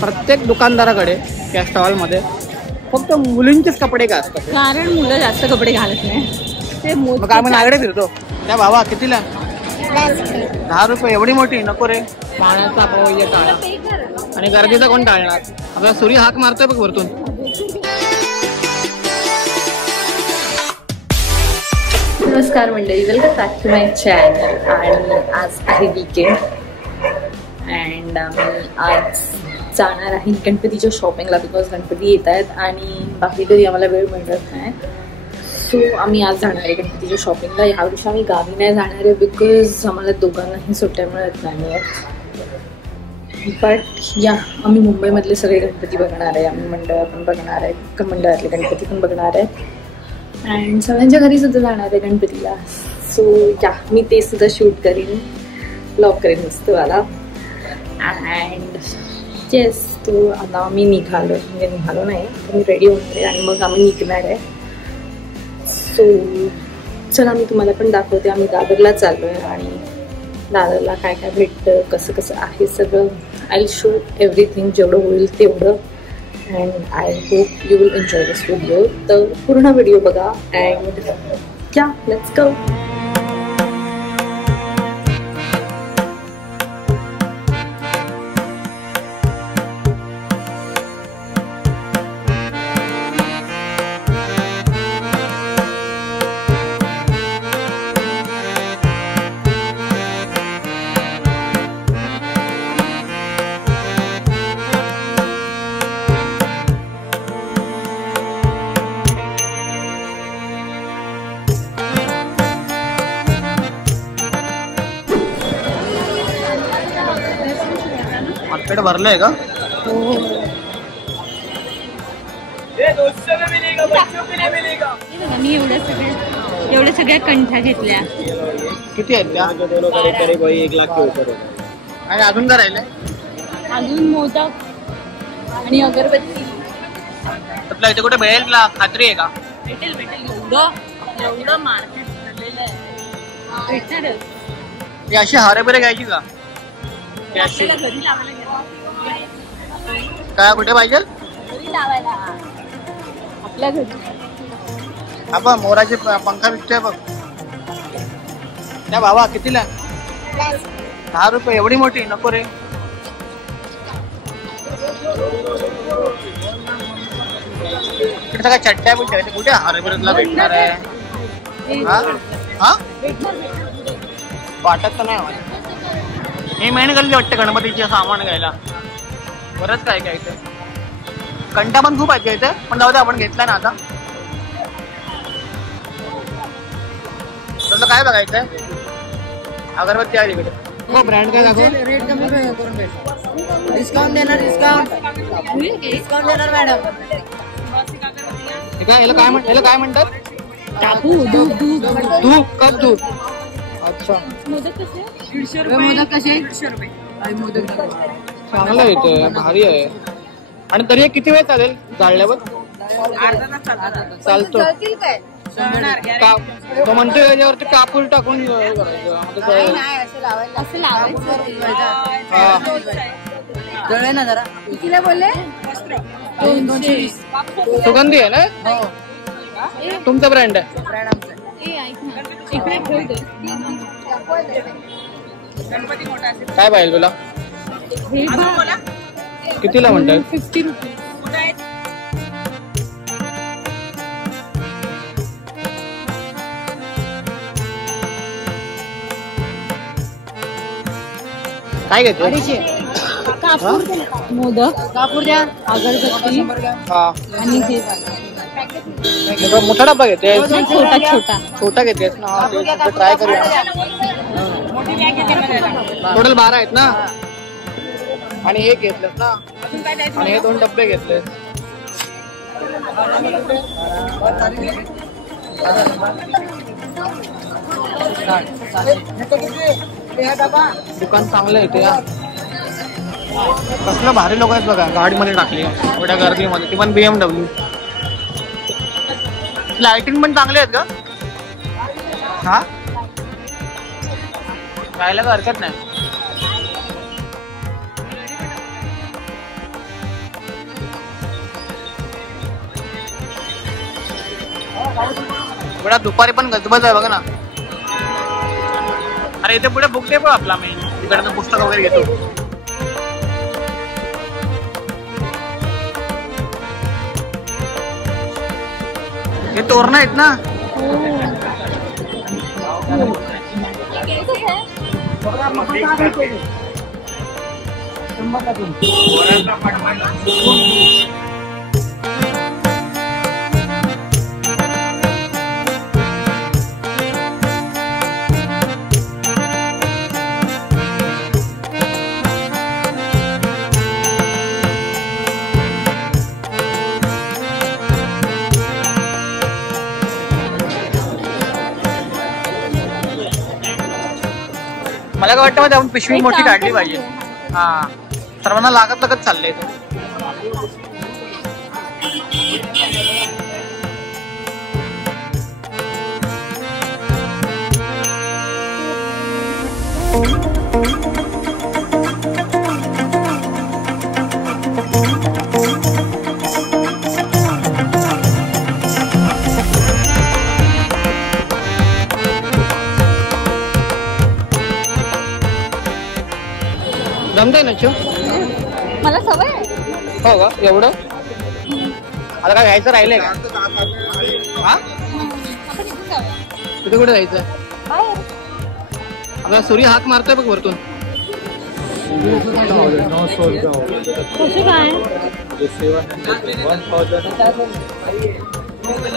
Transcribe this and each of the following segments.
प्रत्येक दुकानदाराकडे त्या स्टॉलमध्ये फक्त मुलींचेच कपडे का असतात, कारण मुलं जास्त कपडे घालत नाही ते. मग आम्ही नागडे फिरतो. त्या भावा कितीला? 10 रुपये. एवढी मोठी नको रे. पाण्याचा अभाव टाळा आणि गर्दीचा कोण टाळणार. आपला सूर्य हाक मारतोय बघ वरतून. नमस्कार मंडळी, welcome back to my channel. आणि आज आहे वीकेंड अँड आम्ही आज जाणार आहे गणपतीच्या शॉपिंगला, बिकॉज गणपती येत आहेत आणि बाकी तरी आम्हाला वेळ मिळत नाही. सो आम्ही आज जाणार आहे गणपतीच्या शॉपिंगला. ह्यावर्षी आम्ही गावी नाही जाणार आहे बिकॉज आम्हाला दोघांनाही सुट्ट्या मिळत नाही आहेत. बट या आम्ही मुंबईमधले सगळे गणपती बघणार आहे. आम्ही मंडळ पण बघणार आहे, मंडळातले गणपती पण बघणार आहेत अँड सगळ्यांच्या घरी सुद्धा जाणार आहे गणपतीला. सो या मी ते सुद्धा शूट करीन, ब्लॉग करीन मस्तवाला. अँड येस, तो आता आम्ही निघालो नाही, मी रेडी होणार आहे आणि मग आम्ही निघणार आहे. सो चला मी तुम्हाला पण दाखवते. आम्ही दादरला चाललो आहे आणि दादरला काय काय भेटतं, कसं कसं आहे सगळं. आय विल शो एव्हरीथिंग, जेवढं होईल तेवढं. And I hope you will enjoy this video. तर पूर्ण व्हिडिओ बघा अँड या लेट्स गो. मार्केट भरलंय का? मी एवढ्या सगळ्या कंठ्या घेतल्या. किती आहेत त्या? 1 लाख के ऊपर. आणि अजून काय राहिलंय? अजून मोदक आणि अगरबत्ती. आपल्या इथे कुठे मिळेल तुला खात्री आहे का? भेटेल एवढं मार्केट भरलेलं आहे, भेटणारच. ही अशी हारेबिरे घ्यायची का? घरी लावायला काय कुठे पाहिजे? घरी लावायला आपल्या घरी. आपण मोराचे पंखा विकतोय बघ. त्या भावा कितीला? 10 रुपये. एवढी मोठी नको रे. इकडे काय चड्ड्या बिड्ड्या कुठे हारेबिरेला भेटणार आहे? हा वाटत तर नाही आम्हाला. हे मेन गल्ली वाटते गणपतीचे सामान घ्यायला. बरंच काय काय इथे. कंटा पण खूप आहेत का इथे, पण जाऊ दे आपण घेतला ना आता. तुला काय बघायचंय? अगरबत्ती आहे इकडे. हो ब्रँड काय दाखव. रेट कमी करून भेट. डिस्काउंट देणार मॅडम. याला काय म्हणतात? दूध कप दूध. अच्छा, मोदक कसे? 150 रुपये. मोदक कसे? 150 रुपये. मोदक चांगलं आहे, भारी आहे. आणि तरी किती वेळ चालेल जाळल्यावर? चालतो. तो म्हणतोय त्याच्यावरती कापूर टाकून जळे ना जरा. कितीला बोलले? 220. सुगंधी आहे ना? तुमचा ब्रँड आहे? ब्रँड आमचा. काय पाहिजे तुला? कितीला म्हणताय? 50 रुपये. काय घेतो? कापूर मोदक, कापूर द्या, अगरबत्ती आणि हे मोठा डब्बा घेते? छोटा घेतेस ना? ट्राय करूया. टोटल 12 आहेत ना? आणि एक घेतलेस ना? आणि हे 2 डब्बे घेतलेस. दुकान चांगलं आहे ते. कसलं भारी लोक आहेत बघा. गाडीमध्ये टाकली एवढ्या गर्दीमध्ये, ती पण BMW. लाइटिंग पण चांगले आहेत का? हा खायला हरकत नाही. एवढा दुपारी पण गजबज आहे बघा ना. अरे इथे पुढे बुक डेपो आपला मेन, तिकडनं पुस्तक वगैरे घेतो. हे तोरण आहेत ना. मला काय वाटतं आपण पिशवी मोठी काढली पाहिजे. हा, सर्वांना लागत लागत चाललंय तो. जमतंय ना चो? मला सवय आहे. हो का, एवढं आता काय घ्यायचं राहिलंय का? हा, तिथे कुठे जायचं? आता सूर्य हाक मारतोय बघ वरतून. कशी काय?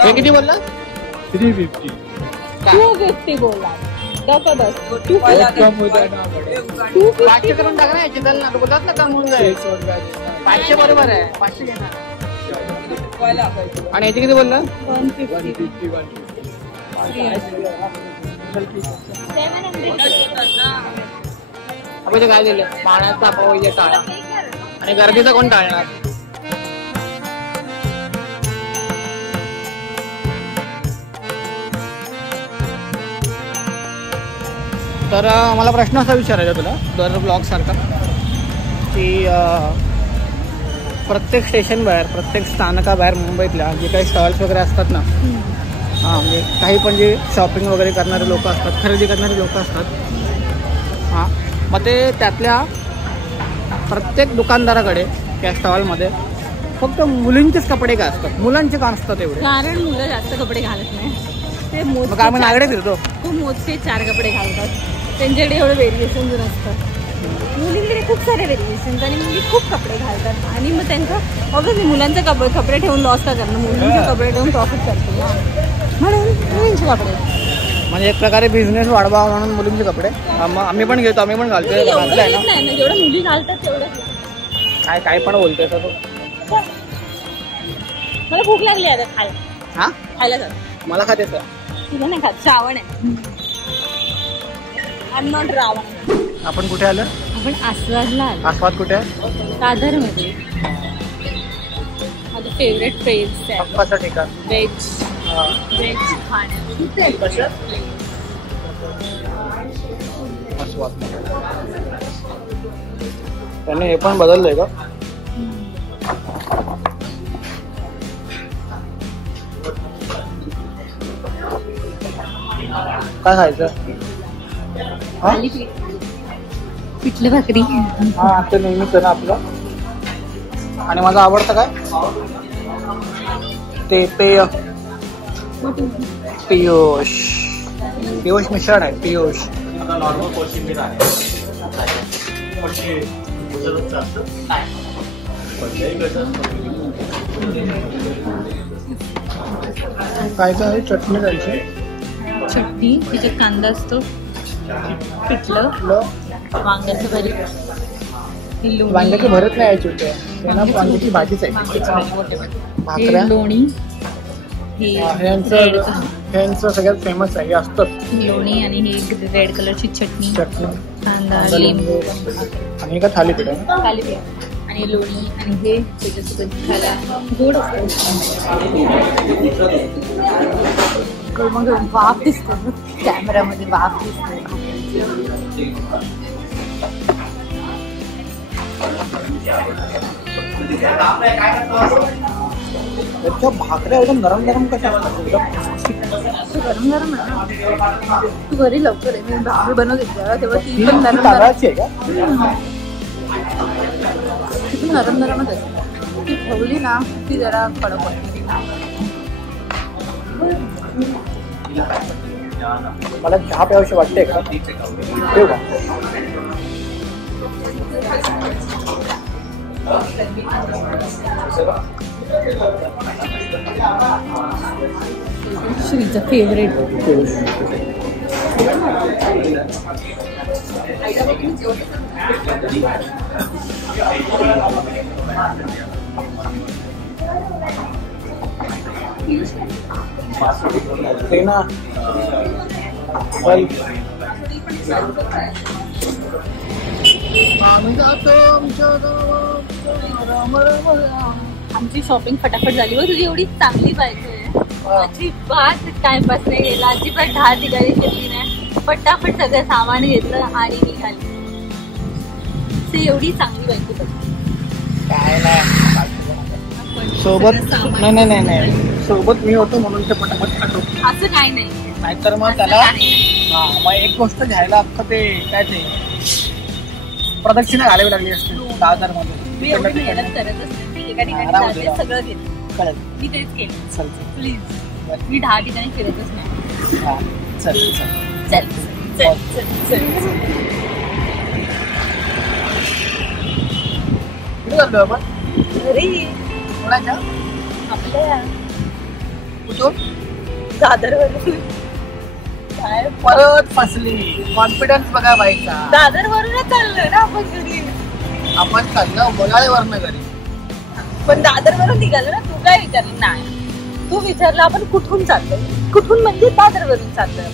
हे किती बोलला? 350. 250 बोलला. बस 500 करून टाका ना. चिंता ना, बोलतात ना कम होऊन जाईल. 500 बरोबर आहे. 500 घेणार. आणि याचे किती बोलला? 150. आपण काय दिलं? पाण्याचा अपव्यय टाळा. आणि गर्दीचा कोण टाळणार? तर मला प्रश्न असा विचारायचा तुला दर ब्लॉग सारखा की प्रत्येक स्टेशन बाहेर, प्रत्येक स्थानकाबाहेर मुंबईतल्या जे काही स्टॉल्स वगैरे असतात ना, म्हणजे काही पण जे शॉपिंग वगैरे करणारे लोक असतात, खरेदी करणारे लोक असतात, हां, मग ते त्यातल्या प्रत्येक दुकानदाराकडे त्या स्टॉलमध्ये फक्त मुलींचेच कपडे काय असतात, मुलांचे काम असतात एवढे. कारण मुलं जास्त कपडे घालत नाही. ते मग काय आपण आगडे फिरतो. खूप मोजके 4 कपडे घालतात. त्यांच्याकडे एवढं व्हेरिएशन नसतं. मुलींकडे खूप सारे व्हेरिएशन्स आणि मुली खूप कपडे घालतात. आणि मग त्यांचं ऑब्व्हियसली मुलांचे कपडे ठेवून लॉस का करणं, मुलींचे कपडे ठेवून प्रॉफिट करतो ना, म्हणून मुलींचे कपडे. म्हणजे एक प्रकारे बिझनेस वाढवा म्हणून मुलींचे कपडे आम्ही पण घेतो, आम्ही पण घालतोय. जेवढं मुली घालतात तेवढं काय पण बोलतोय तर. मला भूक लागली आता खायला. हा, खायला जात. मला खाते सर. तुला नाही खात, श्रावण आहे. I am not Ravan. आपण कुठे आलं? आपण आस्वादला आलो. आस्वाद कुठे आहे? दादरमध्ये. माझं फेवरेट प्लेस आहे. हक्काचं ठिकाण. व्हेज खाण्याचं. आस्वाद. त्याने हे पण बदललंय का? काय खायचं? पिठलं भाकरी. हा, ते नेहमीच ना आपलं. आणि माझं आवडतं काय ते पेय, पियुष. पियुष मिश्रण आहे. पियुष काय काय चटणी द्यायची. चटणी, त्याच्यात कांदा असतो, पिठलं, वांग्याचं भरीत, वांग्याची भरत नाही यायची होते, वांग्याची भाजीच आहे. भाकऱ्या, लोणी, ह्यांचं सगळ्यात फेमस आहे, हे असतं लोणी. आणि ही रेड कलरची चटणी, कांदा, लिंबू. आणि का थालीपीठ आहे. आणि लोणी. आणि हे त्याच्यासोबत खायला गोड असतो. मग वाफ दिसतो कॅमेरामध्ये, वाफ दिसते. त्याच्या भाकऱ्या एकदम नरम नरम कशा असतात, एकदम गरम गरम आहे ना. तू घरी लवकर आहे. मी भाभी बनवत होती तेव्हा ती पण नरम तांदळाची आहे का? ती पण नरम नरमच असते. ती ठेवली ना ती जरा कडक होते. मला चहा प्यावशी वाटते का? ठेवू का? श्रीचा फेवरेट. आमची शॉपिंग फटाफट झाली. व तुझी एवढी चांगली बायको आहे. अजिबात टाइमपास नाही केला. अजिबात ढाल ठिकाणी केली नाही. फटाफट सगळं सामान घेतलं आणि निघाली. ते एवढी चांगली बायको. काय नाही सोबत. नाही सोबत मी होतो म्हणून ते पटापट खातो. असं काही नाही. नाहीतर मग त्याला मग एक गोष्ट घ्यायला अख्खं ते काय ते प्रदक्षिणा घालावी लागली असते 10,000 मध्ये. मी एवढी मेहनत करत असते. एका ठिकाणी सगळं घेतलं. कळेल. मी तेच केलं. चल प्लीज. मी 10 ठिकाणी फिरतच नाही. हा चल चल चल चल चल चल. कुठे चाललो आपण? घरी कोणाच्या? आपल्या कुठून? दादरवरून. काय परत फसली. कॉन्फिडन्स बघा बाईचा. दादरवरूनच चाललोय ना आपण घरी. आपण चाललो बगाळेवरनं घरी. पण दादरवरून निघालो ना. तू काय विचारलं? नाही. तू विचारलं आपण कुठून चाललोय. कुठून म्हणजे दादरवरून चाललोय.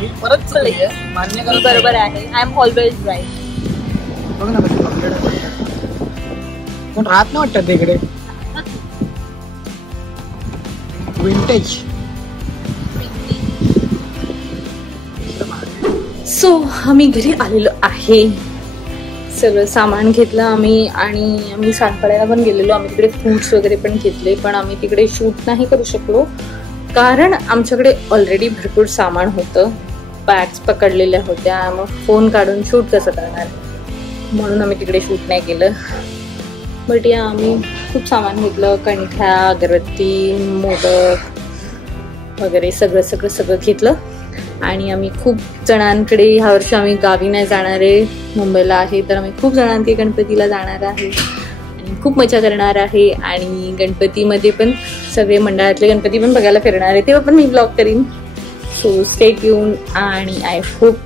मी परत चालली आहे. मान्य मी बरोबर आहे. I am always right. बघ ना कशी कॉन्फिडन्स. कोण राहत नाही वाटतं तिकडे. विंटेज. सो आम्ही घरी आलेलो आहे. सगळं सामान घेतलं आम्ही आणि आम्ही सानपाड्याला पण गेलेलो. आम्ही तिकडे फ्रूट्स वगैरे पण घेतले. पण आम्ही तिकडे शूट नाही करू शकलो कारण आमच्याकडे ऑलरेडी भरपूर सामान होतं. बॅग्स पकडलेल्या होत्या. मग फोन काढून शूट कसं करणार म्हणून आम्ही तिकडे शूट नाही केलं. बट या आम्ही खूप सामान घेतलं. कणठ्या, अगरबत्ती, मोदक वगैरे सगळं घेतलं. आणि आम्ही खूप जणांकडे ह्या वर्षी आम्ही गावी नाही जाणार आहे. मुंबईला आहे तर आम्ही खूप जणांकडे गणपतीला जाणार आहे आणि खूप मजा करणार आहे. आणि गणपतीमध्ये पण सगळे मंडळातले गणपती पण बघायला फिरणार आहे. तेव्हा पण मी ब्लॉग करीन. So stay tune. आणि आय होप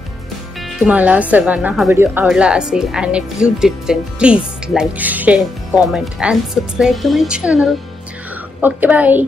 तुम्हाला सर्वांना हा व्हिडिओ आवडला असेल. And if you didn't please like, share, comment and subscribe to my channel. Okay bye.